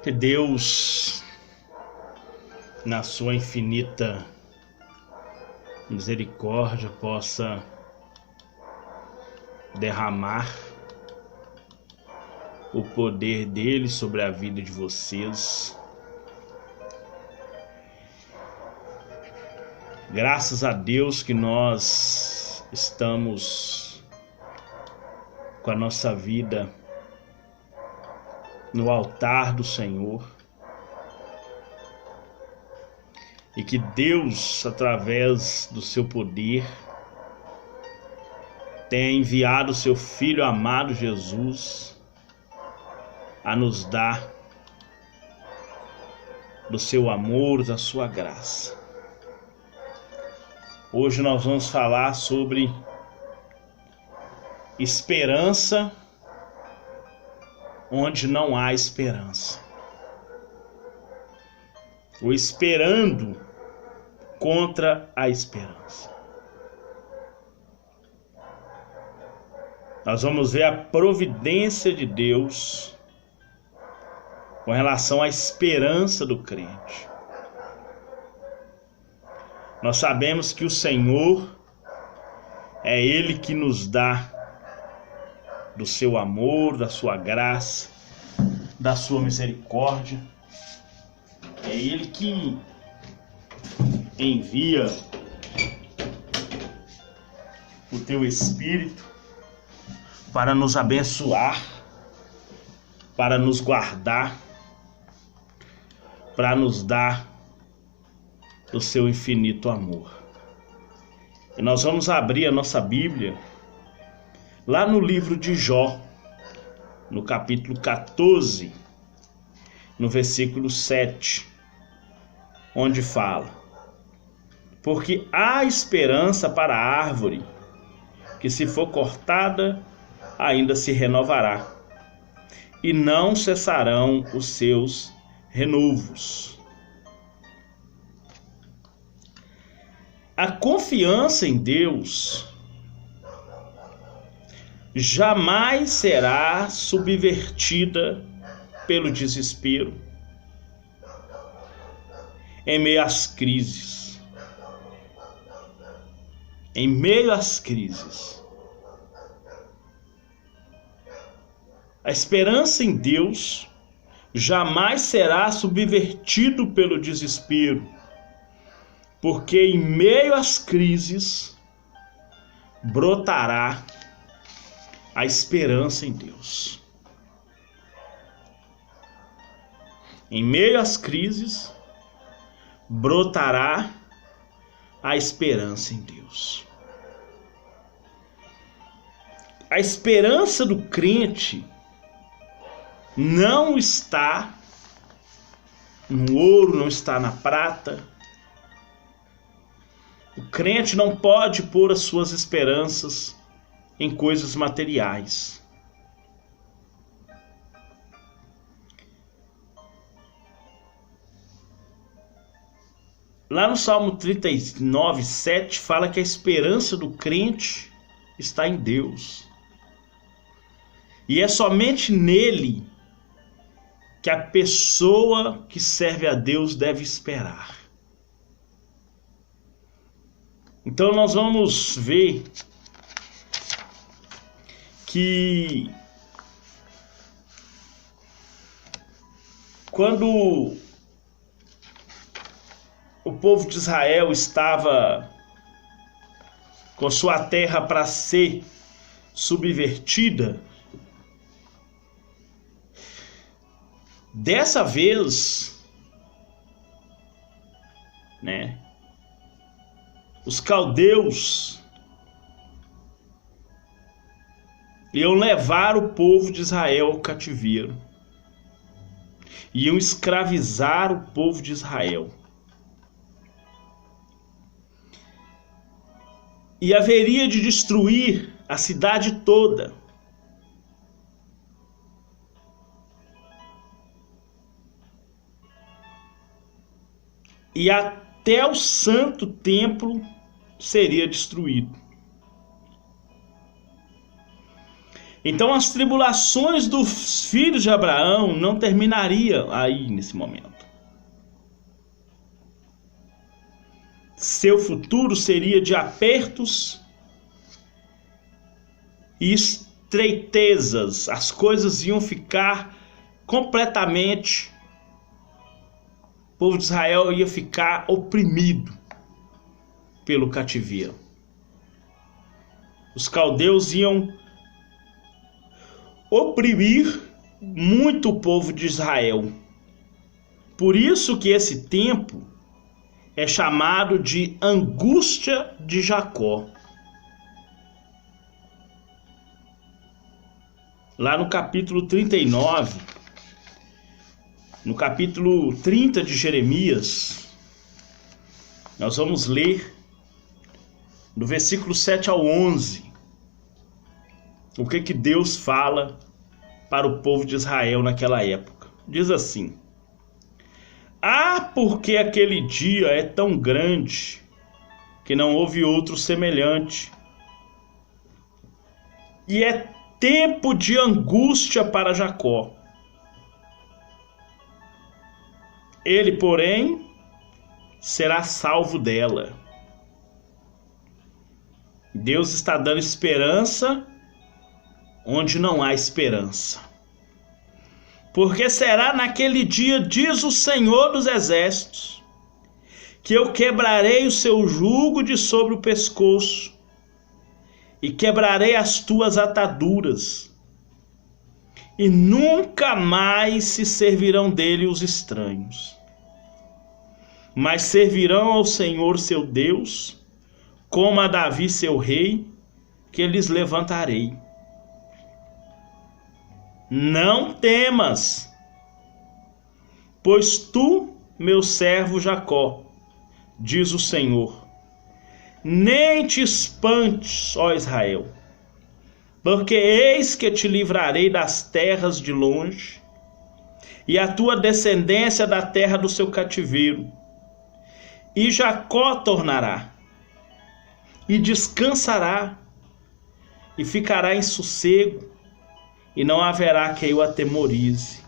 Que Deus, na sua infinita misericórdia, possa derramar o poder dele sobre a vida de vocês. Graças a Deus que nós estamos com a nossa vida no altar do Senhor, e que Deus, através do seu poder, tenha enviado o seu Filho amado Jesus a nos dar do seu amor, da sua graça. Hoje nós vamos falar sobre esperança onde não há esperança, ou esperando contra a esperança. Nós vamos ver a providência de Deus com relação à esperança do crente. Nós sabemos que o Senhor é Ele que nos dá do seu amor, da sua graça, da sua misericórdia. É Ele que envia o teu Espírito para nos abençoar, para nos guardar, para nos dar do seu infinito amor. E nós vamos abrir a nossa Bíblia lá no livro de Jó, no capítulo 14, no versículo 7, onde fala: porque há esperança para a árvore, que se for cortada, ainda se renovará, e não cessarão os seus renovos. A confiança em Deus jamais será subvertida pelo desespero em meio às crises. Em meio às crises, a esperança em Deus jamais será subvertido pelo desespero, porque em meio às crises brotará a esperança em Deus. Em meio às crises brotará a esperança em Deus. A esperança do crente não está no ouro, não está na prata. O crente não pode pôr as suas esperanças em coisas materiais. Lá no Salmo 39, 7, fala que a esperança do crente está em Deus. E é somente nele que a pessoa que serve a Deus deve esperar. Então nós vamos ver que quando o povo de Israel estava com sua terra para ser subvertida, dessa vez, os caldeus iam levar o povo de Israel ao cativeiro, iam escravizar o povo de Israel. E haveria de destruir a cidade toda. E até o santo templo seria destruído. Então as tribulações dos filhos de Abraão não terminariam aí nesse momento. Seu futuro seria de apertos e estreitezas. As coisas iam ficar completamente... O povo de Israel ia ficar oprimido pelo cativeiro. Os caldeus iam oprimir muito o povo de Israel. Por isso que esse tempo é chamado de angústia de Jacó. Lá no capítulo 39, no capítulo 30 de Jeremias, nós vamos ler do versículo 7 ao 11, o que Deus fala para o povo de Israel naquela época. Diz assim: porque aquele dia é tão grande que não houve outro semelhante, e é tempo de angústia para Jacó. Ele, porém, será salvo dela. Deus está dando esperança onde não há esperança. Porque será naquele dia, diz o Senhor dos Exércitos, que eu quebrarei o seu jugo de sobre o pescoço e quebrarei as tuas ataduras, e nunca mais se servirão dele os estranhos, mas servirão ao Senhor seu Deus, como a Davi seu rei, que lhes levantarei. Não temas, pois tu, meu servo Jacó, diz o Senhor, nem te espantes, ó Israel, porque eis que te livrarei das terras de longe, e a tua descendência da terra do seu cativeiro, e Jacó tornará, e descansará, e ficará em sossego, e não haverá quem o atemorize,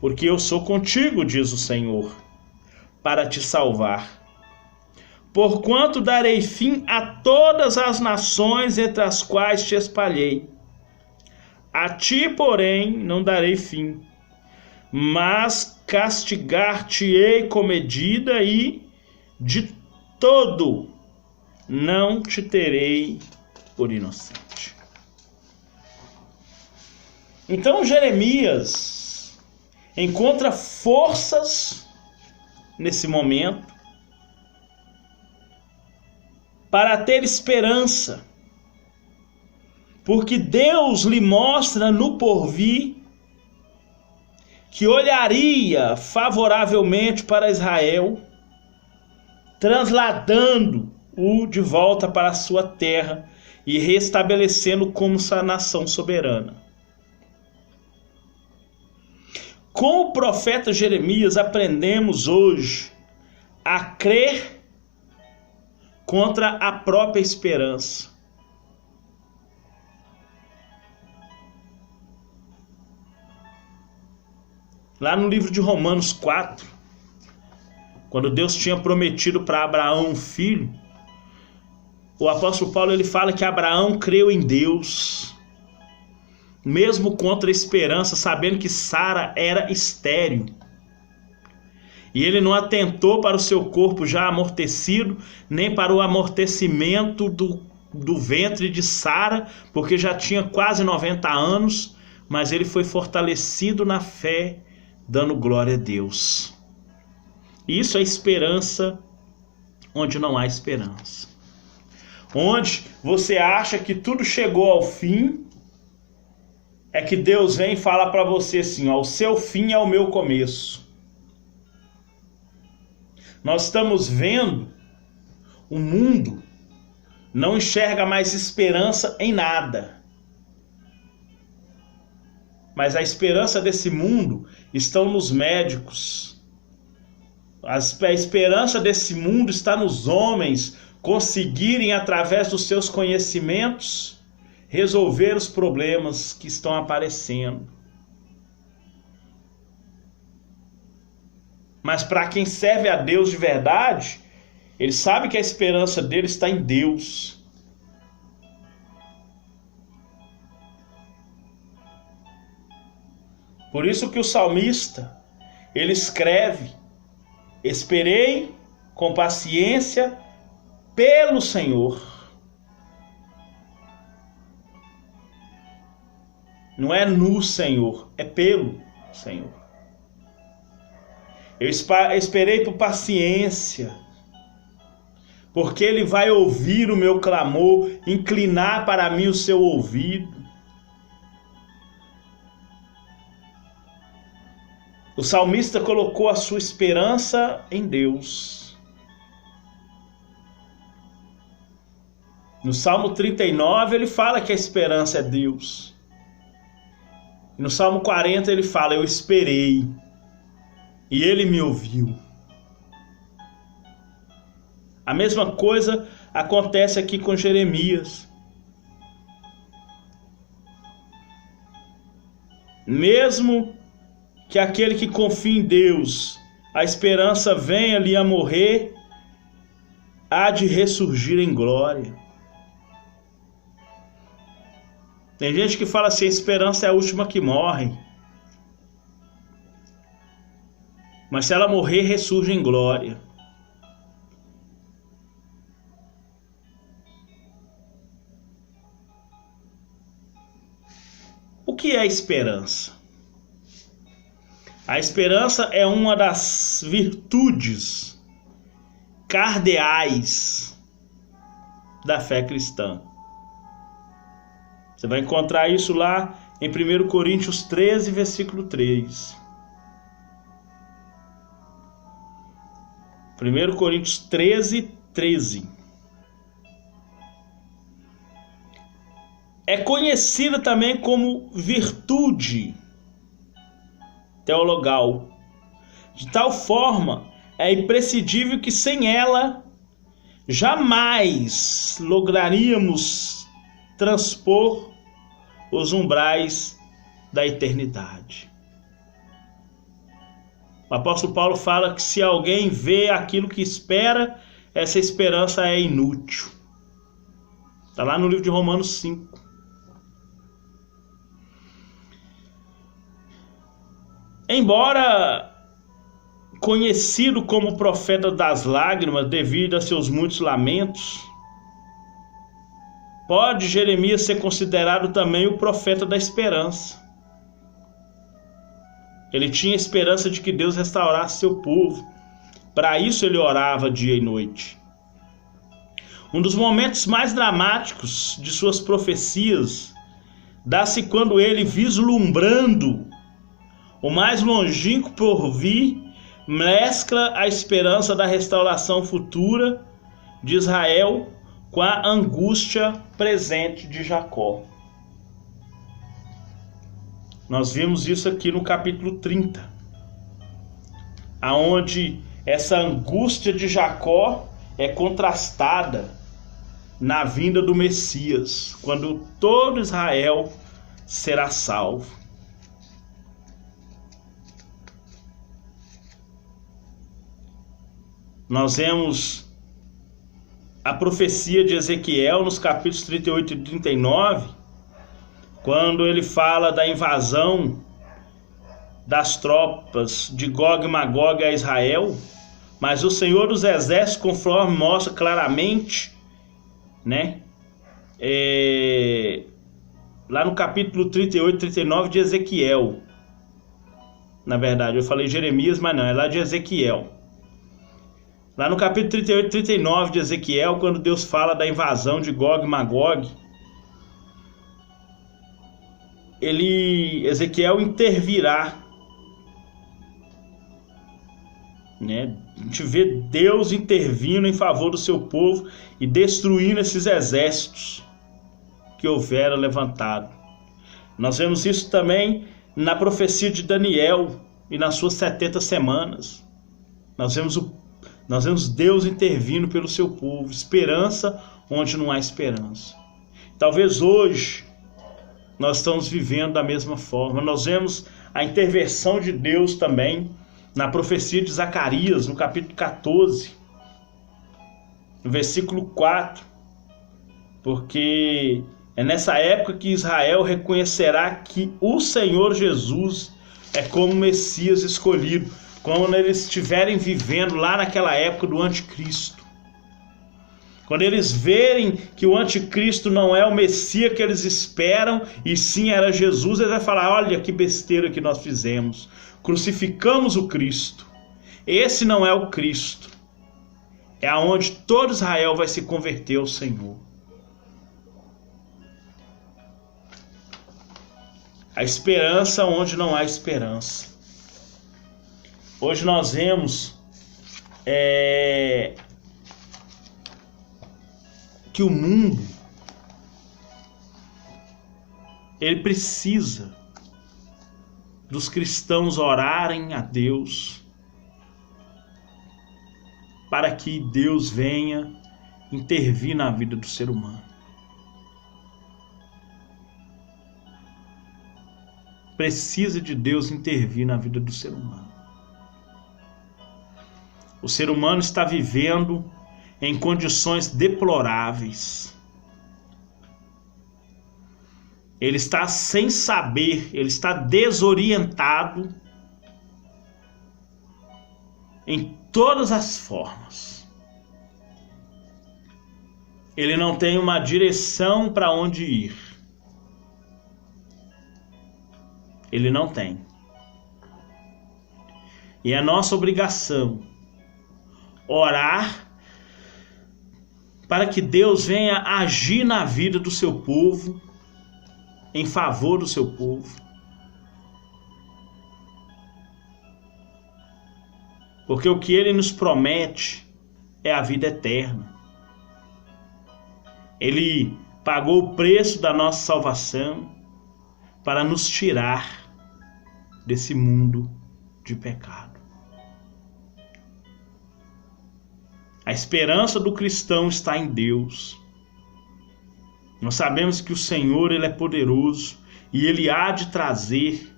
porque eu sou contigo, diz o Senhor, para te salvar. Porquanto darei fim a todas as nações entre as quais te espalhei. A ti, porém, não darei fim, mas castigar-te-ei com medida e, de todo, não te terei por inocente. Então Jeremias encontra forças nesse momento para ter esperança, porque Deus lhe mostra no porvir que olharia favoravelmente para Israel, trasladando-o de volta para a sua terra e restabelecendo como sua nação soberana. Com o profeta Jeremias aprendemos hoje a crer contra a própria esperança. Lá no livro de Romanos 4, quando Deus tinha prometido para Abraão um filho, o apóstolo Paulo ele fala que Abraão creu em Deus, mesmo contra a esperança, sabendo que Sara era estéril. E ele não atentou para o seu corpo já amortecido, nem para o amortecimento do ventre de Sara, porque já tinha quase 90 anos, mas ele foi fortalecido na fé, dando glória a Deus. Isso é esperança onde não há esperança. Onde você acha que tudo chegou ao fim, é que Deus vem e fala para você assim, ó, o seu fim é o meu começo. Nós estamos vendo o mundo não enxerga mais esperança em nada. Mas a esperança desse mundo está nos médicos. A esperança desse mundo está nos homens conseguirem, através dos seus conhecimentos, resolver os problemas que estão aparecendo. Mas para quem serve a Deus de verdade, ele sabe que a esperança dele está em Deus. Por isso que o salmista, ele escreve: esperei com paciência pelo Senhor. Não é no Senhor, é pelo Senhor. Eu esperei por paciência, porque Ele vai ouvir o meu clamor, inclinar para mim o seu ouvido. O salmista colocou a sua esperança em Deus. No Salmo 39 ele fala que a esperança é Deus. E no Salmo 40 ele fala: eu esperei e Ele me ouviu. A mesma coisa acontece aqui com Jeremias. Mesmo que aquele que confia em Deus, a esperança venha ali a morrer, há de ressurgir em glória. Tem gente que fala assim: a esperança é a última que morre. Mas se ela morrer, ressurge em glória. O que é esperança? A esperança é uma das virtudes cardeais da fé cristã. Você vai encontrar isso lá em 1 Coríntios 13, versículo 3. 1 Coríntios 13, 13. É conhecida também como virtude teologal. De tal forma, é imprescindível que sem ela jamais lograríamos transpor os umbrais da eternidade. O apóstolo Paulo fala que se alguém vê aquilo que espera, essa esperança é inútil. Está lá no livro de Romanos 5. Embora conhecido como profeta das lágrimas devido a seus muitos lamentos, pode Jeremias ser considerado também o profeta da esperança. Ele tinha esperança de que Deus restaurasse seu povo. Para isso ele orava dia e noite. Um dos momentos mais dramáticos de suas profecias dá-se quando ele, vislumbrando o mais longínquo porvir, mescla a esperança da restauração futura de Israel com a angústia presente de Jacó. Nós vimos isso aqui no capítulo 30, aonde essa angústia de Jacó é contrastada na vinda do Messias, quando todo Israel será salvo. Nós vemos a profecia de Ezequiel nos capítulos 38 e 39, quando ele fala da invasão das tropas de Gog e Magog a Israel, mas o Senhor dos Exércitos, conforme mostra claramente, lá no capítulo 38 e 39 de Ezequiel. Na verdade, eu falei Jeremias, mas não, é lá de Ezequiel. Lá no capítulo 38 e 39 de Ezequiel, quando Deus fala da invasão de Gog e Magog, Ezequiel intervirá. A gente vê Deus intervindo em favor do seu povo e destruindo esses exércitos que houveram levantado. Nós vemos isso também na profecia de Daniel e nas suas 70 semanas. Nós vemos Deus intervindo pelo seu povo, esperança onde não há esperança. Talvez hoje nós estamos vivendo da mesma forma. Nós vemos a intervenção de Deus também na profecia de Zacarias, no capítulo 14, no versículo 4, porque é nessa época que Israel reconhecerá que o Senhor Jesus é como Messias escolhido, quando eles estiverem vivendo lá naquela época do anticristo. Quando eles verem que o anticristo não é o Messias que eles esperam, e sim era Jesus, eles vão falar: olha que besteira que nós fizemos, crucificamos o Cristo. Esse não é o Cristo. É aonde todo Israel vai se converter ao Senhor. A esperança onde não há esperança. Hoje nós vemos que o mundo ele precisa dos cristãos orarem a Deus para que Deus venha intervir na vida do ser humano. Precisa de Deus intervir na vida do ser humano. O ser humano está vivendo em condições deploráveis. Ele está sem saber, ele está desorientado em todas as formas. Ele não tem uma direção para onde ir. Ele não tem. E é nossa obrigação orar para que Deus venha agir na vida do seu povo, em favor do seu povo. Porque o que Ele nos promete é a vida eterna. Ele pagou o preço da nossa salvação para nos tirar desse mundo de pecado. A esperança do cristão está em Deus. Nós sabemos que o Senhor ele é poderoso e Ele há de trazer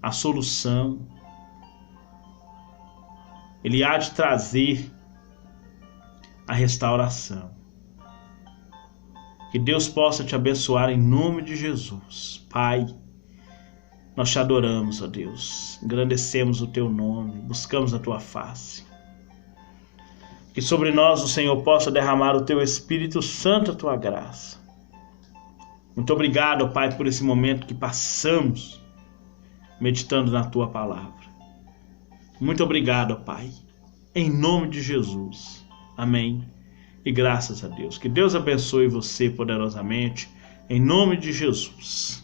a solução. Ele há de trazer a restauração. Que Deus possa te abençoar em nome de Jesus. Pai, nós te adoramos, ó Deus. Engrandecemos o teu nome, buscamos a tua face. Que sobre nós o Senhor possa derramar o teu Espírito Santo, a tua graça. Muito obrigado, Pai, por esse momento que passamos meditando na tua palavra. Muito obrigado, Pai. Em nome de Jesus. Amém. E graças a Deus. Que Deus abençoe você poderosamente. Em nome de Jesus.